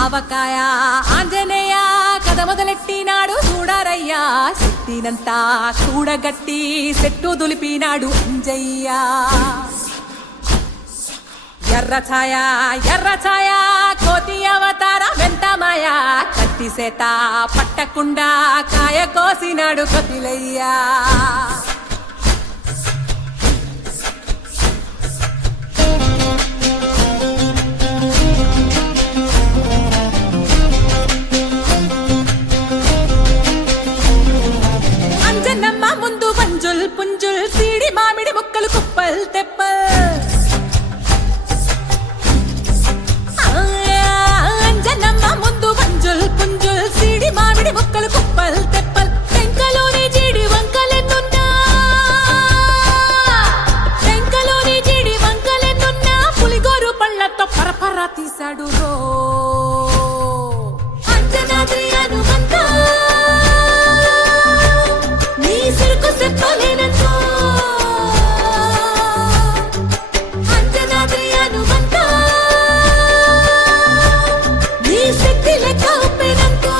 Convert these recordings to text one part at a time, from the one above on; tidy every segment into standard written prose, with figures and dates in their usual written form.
ఆవకాయ ఆంజనేయ కథ మొదలెట్టినాడు చూడారయ్యా శక్తినంతా కూడగట్టి చెట్టు దులిపినాడు అంజయ్య ఎర్ర ఛాయ కోతి అవతార వెంటమాయ కత్తి సేత పట్టకుండా కాయ కోసినాడు కపిలయ్యా అంజనమ్మ ముందు పంజుల్ పుంజుల్ సీడి మామిడి ముక్కలు కుప్పల్ తెప్పల్ మామిడి ముక్కలు కుప్పల్ తెప్పల్ టెంకలోని జీడి వంకలెన్నున్నా పులిగోరు పళ్ళతో పరపర తీశాడు రో అంజనాద్రి హనుమంత నీ సిరుకు చెప్పలేనంతో అంజనాద్రి హనుమంత నీ శక్తి లెక్క ఉప్పెనంతో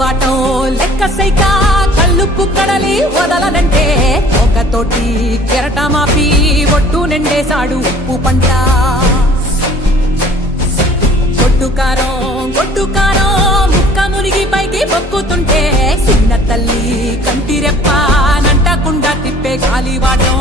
వాటం లెక్క సైక కళ్ళుప్పు కడలి వదలనంటే ఒకతోటి కెరటమాపి ఒట్టు నిండేశాడు ఉప్పు పంట గొడ్డుకారం ముక్క మునిగి పైకి మొక్కుతుంటే చిన్న తల్లి కంటి రెప్ప నంటకుండా తిప్పే గాలివాటం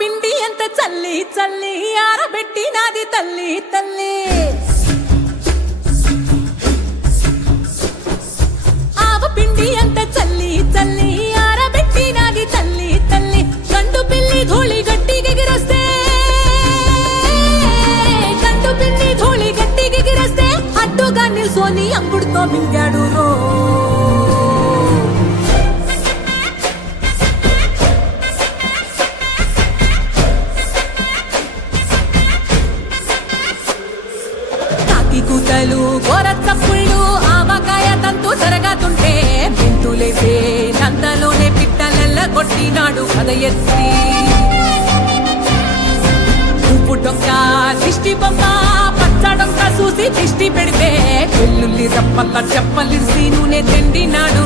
పిండి ఎంత చల్లి ఆరబెట్టి నాది తల్లి ఆవ పిండి ఎంత చల్లి ఆరబెట్టి నాది తల్లి గండు పిల్లి ధూళి గట్టిగెగిరొస్తే అడ్డుగా నిల్సోని అంగుడుతో మింగాడు రో కూతలు గోర చప్పుళ్ళు ఆవకాయ తంతు జరగతుంటే మెంతులేసే నందలోనే పిట్టలెల్ల కొట్టినాడు కథ ఎత్తి ఉప్పు డొక్క దిష్టి బొమ్మ పచ్చడొక్క చూసి దిష్టి పెడితే వెల్లుల్లి రప్పల్ల చెప్పలిసి నూనె తిండినాడు